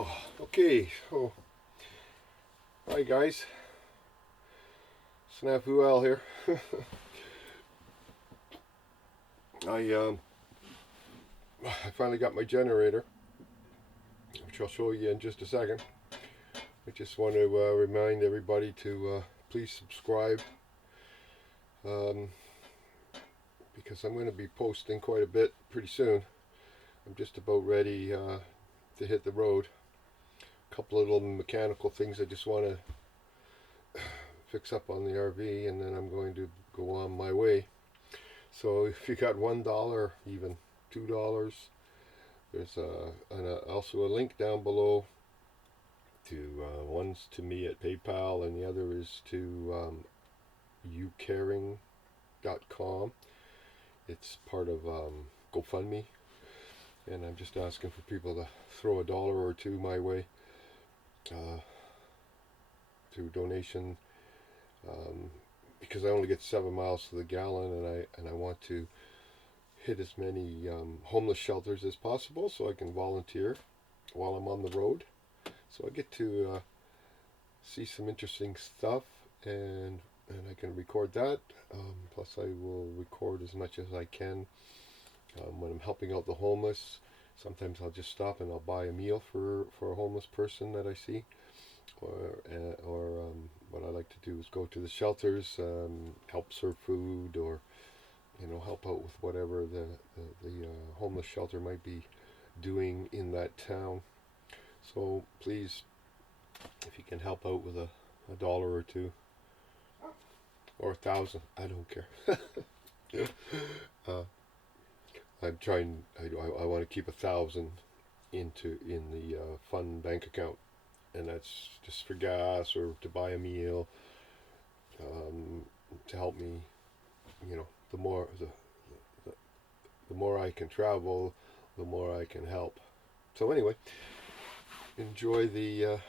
Oh, okay, so hi guys, Snafu Al here. I I finally got my generator, which I'll show you in just a second. I just want to remind everybody to please subscribe, um, because I'm going to be posting quite a bit pretty soon. I'm just about ready to hit the road. A couple of little mechanical things I just want to fix up on the RV, and then I'm going to go on my way. So if you got $1, even $2, there's also a link down below to one's to me at PayPal, and the other is to youcaring.com. It's part of GoFundMe, and I'm just asking for people to throw $1 or $2 my way through donation, because I only get 7 miles to the gallon, and I want to hit as many homeless shelters as possible, so I can volunteer while I'm on the road. So I get to see some interesting stuff, and I can record that. Plus, I will record as much as I can when I'm helping out the homeless. Sometimes I'll just stop and I'll buy a meal for a homeless person that I see, or what I like to do is go to the shelters, help serve food, or help out with whatever the homeless shelter might be doing in that town. So please, if you can help out with a dollar or two, or 1,000, I don't care. I'm trying. I want to keep 1,000 in the fund bank account, and that's just for gas or to buy a meal, to help me. The more I can travel, the more I can help. So anyway, enjoy the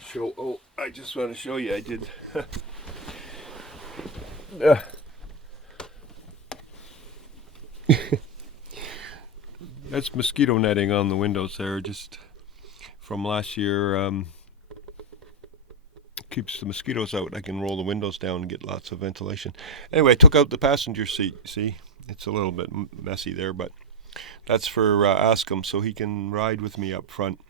show. Oh, I just want to show you. I did. That's mosquito netting on the windows there, just from last year. Keeps the mosquitoes out. I can roll the windows down and get lots of ventilation. Anyway, I took out the passenger seat. See, it's a little bit messy there, but that's for Askham, so he can ride with me up front.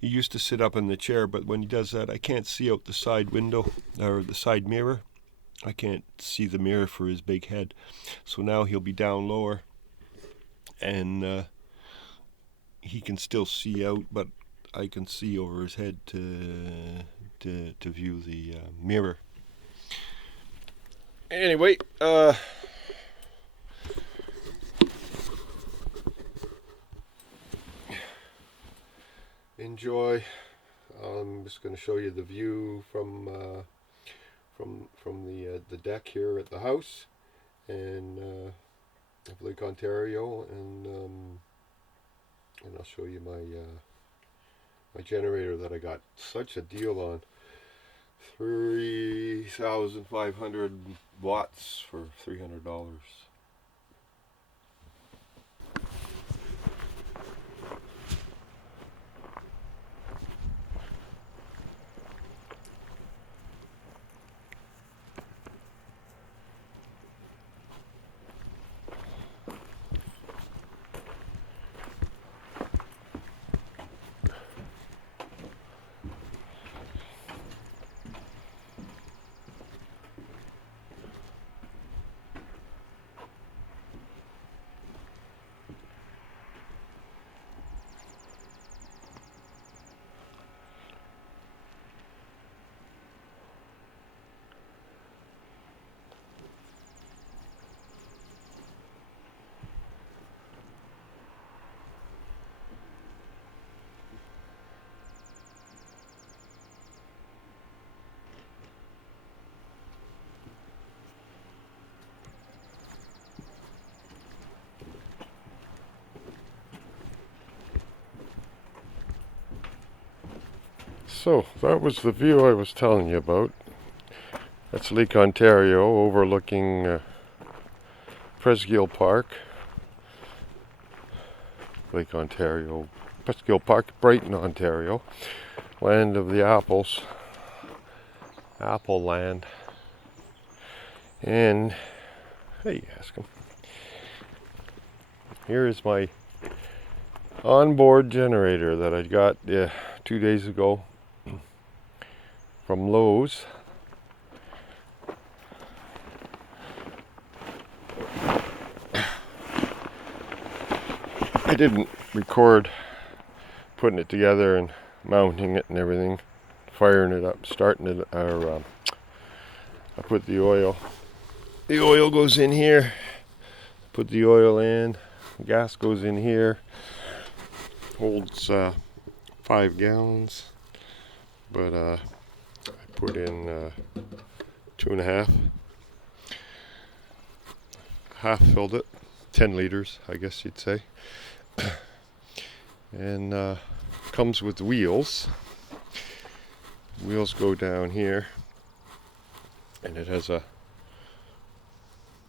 He used to sit up in the chair, but when he does that, I can't see out the side window, or the side mirror. I can't see the mirror for his big head. So now he'll be down lower, and he can still see out, but I can see over his head to view the mirror. Anyway, enjoy. I'm just going to show you the view from the deck here at the house, and of Lake Ontario, and I'll show you my generator that I got such a deal on. 3,500 watts for $300. So that was the view I was telling you about. That's Lake Ontario overlooking Presgill Park. Lake Ontario Presqu'île Park, Brighton, Ontario, land of the apples, apple land. And hey, ask him. Here is my onboard generator that I got 2 days ago from Lowe's. I didn't record putting it together and mounting it and everything, firing it up, starting it, I put the oil. The oil goes in here, put the oil in, gas goes in here, holds 5 gallons, but I put in 2.5, half filled it, 10 liters I guess you'd say, and comes with wheels. Wheels go down here, and it has a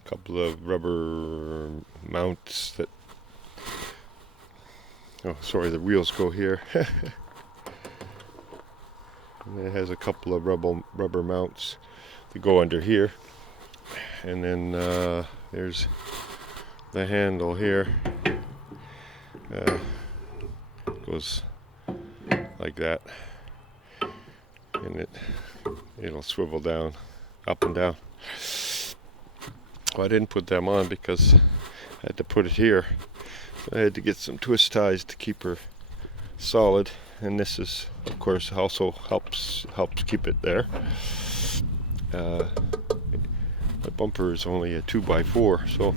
couple of rubber mounts that, oh sorry, the wheels go here. And it has a couple of rubber mounts that go under here, and then there's the handle here, goes like that, and it'll swivel down, up and down. Well, I didn't put them on because I had to put it here. So I had to get some twist ties to keep her solid, and this is, of course, also helps keep it there. My bumper is only a 2x4, so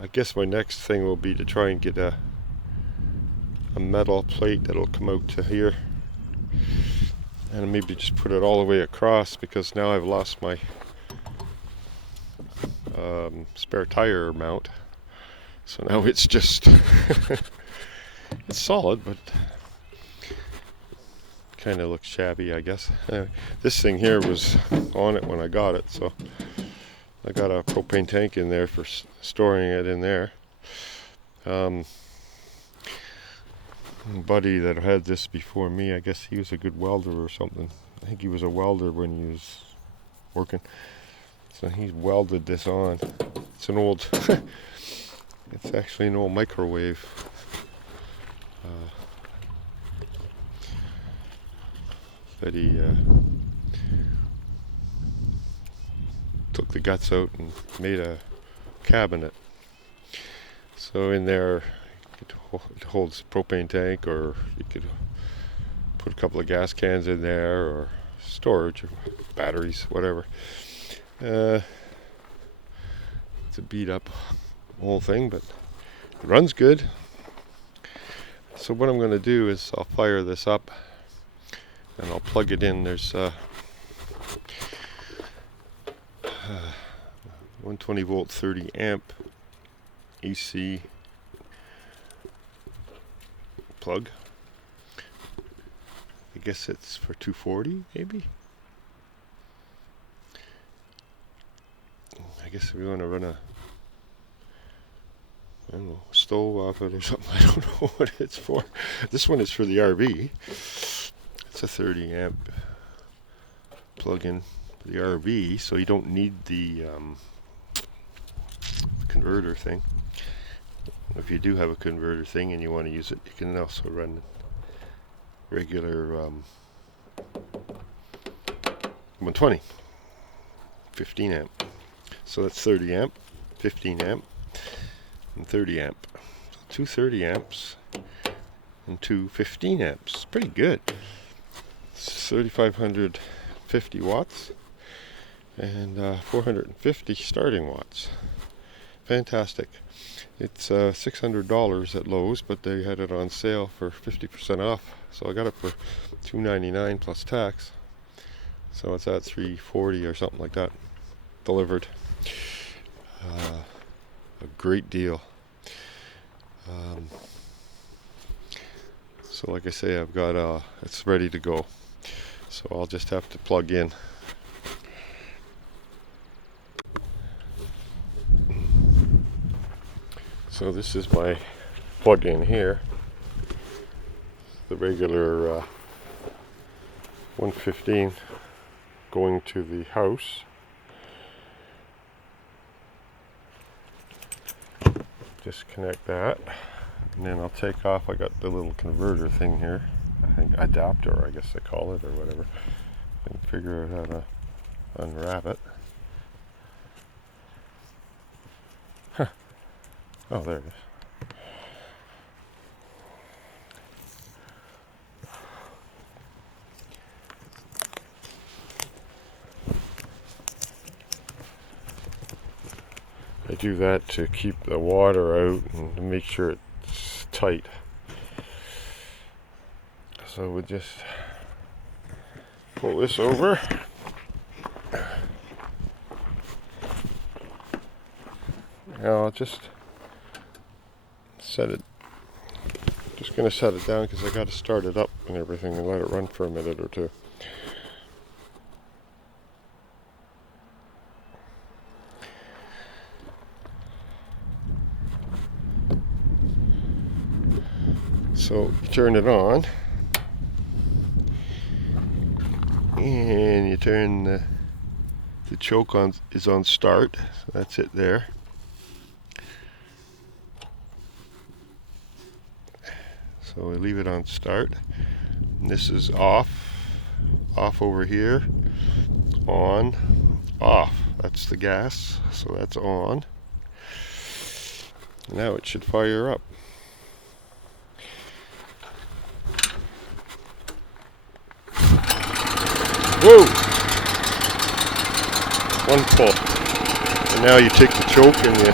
I guess my next thing will be to try and get a metal plate that'll come out to here, and maybe just put it all the way across, because now I've lost my spare tire mount. So now it's just it's solid, but kind of looks shabby, I guess. This thing here was on it when I got it, so I got a propane tank in there for storing it in there. Buddy that had this before me, I guess he was a good welder or something. I think he was a welder when he was working. So he welded this on. It's an old, it's actually an old microwave. That he took the guts out and made a cabinet. So in there, it holds a propane tank, or you could put a couple of gas cans in there, or storage, or batteries, whatever. It's a beat up whole thing, but it runs good. So what I'm going to do is I'll fire this up and I'll plug it in. There's 120 volt 30 amp AC plug. I guess it's for 240 maybe. I guess if we want to run a, I don't know, stove off it or something. I don't know what it's for. This one is for the RV. It's a 30 amp plug-in for the RV, so you don't need the converter thing. If you do have a converter thing and you want to use it, you can also run regular 120, 15 amp. So that's 30 amp, 15 amp, and 30 amp. So 2 30 amps and 2 15 amps. Pretty good. It's 3,550 watts and 450 starting watts. Fantastic. It's $600 at Lowe's, but they had it on sale for 50% off. So I got it for $299 plus tax. So it's at $340 or something like that, delivered. A great deal. So like I say, I've got it's ready to go. So I'll just have to plug in. So So this is my plug-in here. The regular 115 going to the house. Disconnect that, and then I'll take off. I got the little converter thing here. I think adapter, I guess they call it, or whatever. And figure out how to unwrap it. Huh. Oh, there it is. I do that to keep the water out and to make sure it's tight. So we'll just pull this over. Now I'll just set it. Just gonna set it down because I got to start it up and everything and let it run for a minute or two. So you turn it on, and you turn the choke on is on start. So that's it there. So we leave it on start. And this is off over here, on, off. That's the gas. So that's on. Now it should fire up. Whoa! One pull. And now you take the choke and you...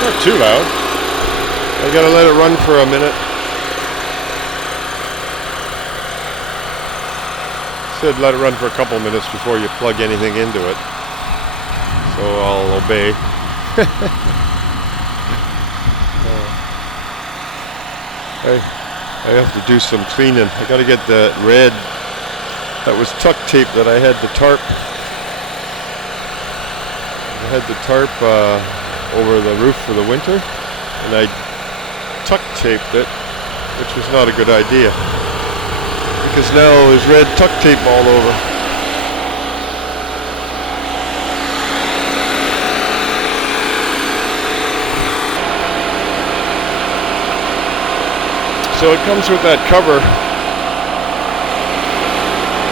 Not too loud. I gotta let it run for a minute. Said let it run for a couple minutes before you plug anything into it. So I'll obey. I have to do some cleaning. I gotta get the red that was tuck tape that I had the tarp. Over the roof for the winter, and I tuck taped it, which was not a good idea because now there's red tuck tape all over. So it comes with that cover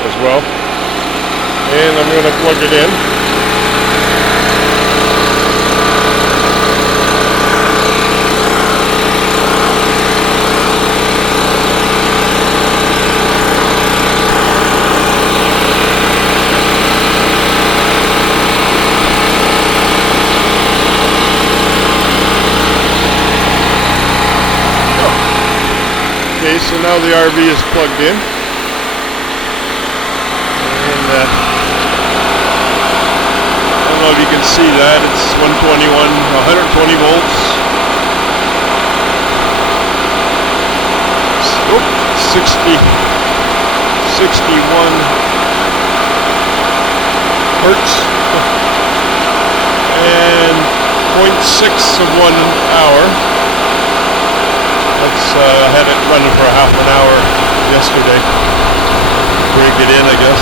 as well, and I'm going to plug it in. Okay, so now the RV is plugged in, and I don't know if you can see that, it's 120 volts, 61 hertz, and 0.6 of 1 hour. I had it running for half an hour yesterday. Break it in, I guess.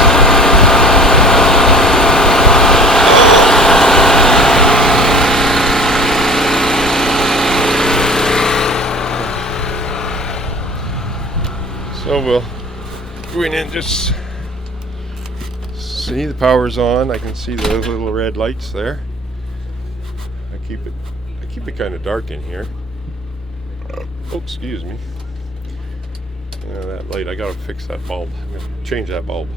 So we'll go in and just see the power's on. I can see those little red lights there. I keep it kind of dark in here. Oh, excuse me. That light, I gotta fix that bulb. I'm gonna change that bulb.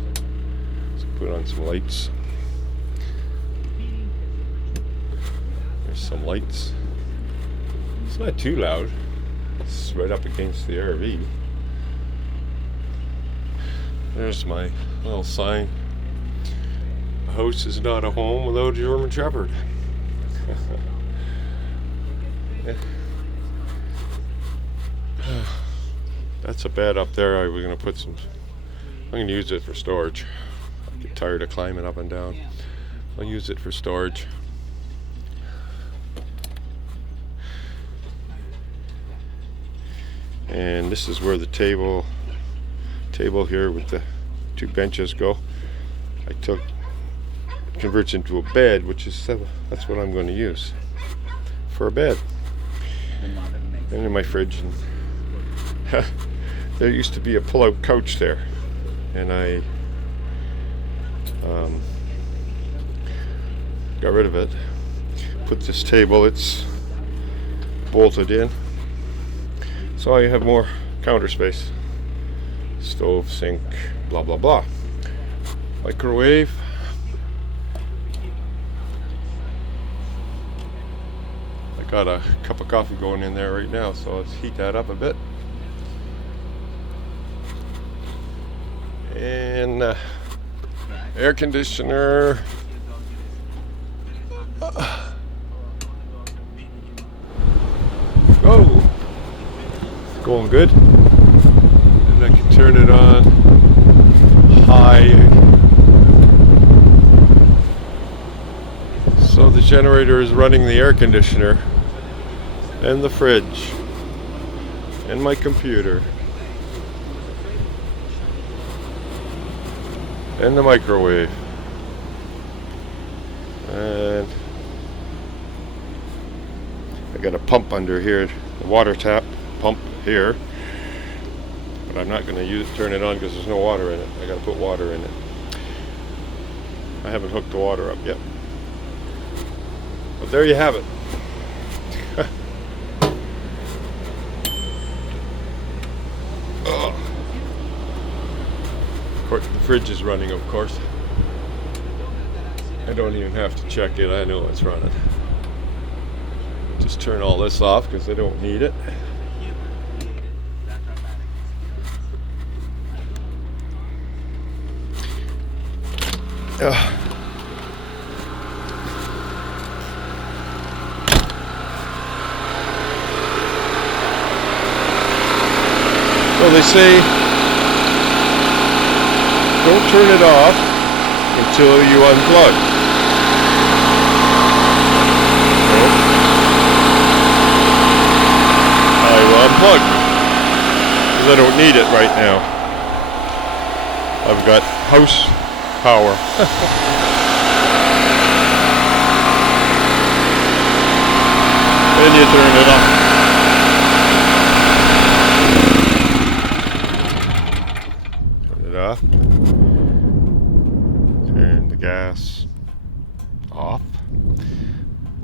Let's put on some lights. There's some lights. It's not too loud. It's right up against the RV. There's my little sign. A house is not a home without a German Shepherd. That's a bed up there. I was going to put some. I'm going to use it for storage. I get tired of climbing up and down. I'll use it for storage. And this is where the table here with the 2 benches go. I took converts into a bed, which is that's what I'm going to use for a bed. And in my fridge, and there used to be a pull-out couch there, and I got rid of it. Put this table, it's bolted in, so I have more counter space. Stove, sink, blah blah blah. Microwave. I got a cup of coffee going in there right now, so let's heat that up a bit. And air conditioner. Oh, going good. And I can turn it on high. So the generator is running the air conditioner and the fridge and my computer and the microwave. And I got a pump under here, the water tap pump here, but I'm not going to turn it on because there's no water in it. I got to put water in it. I haven't hooked the water up yet. But there you have it. Of course, the fridge is running, of course. I don't even have to check it. I know it's running. Just turn all this off because I don't need it. So they say don't turn it off until you unplug. I will unplug because I don't need it right now. I've got house power. Then you turn it off. Off. Turn the gas off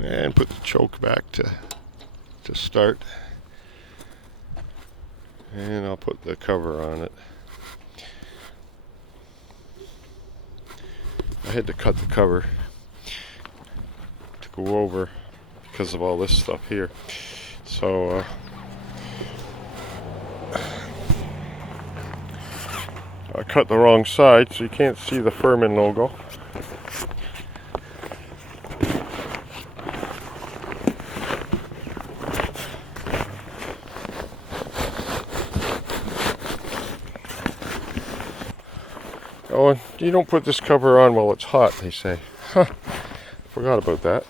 and put the choke back to start, and I'll put the cover on it. I had to cut the cover to go over because of all this stuff here, so I cut the wrong side, so you can't see the Furman logo. Oh, and you don't put this cover on while it's hot, they say. Huh, forgot about that.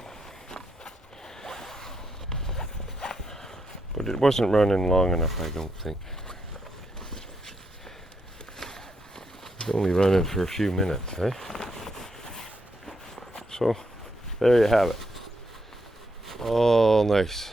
But it wasn't running long enough, I don't think. Only running for a few minutes, eh? So, there you have it. All nice.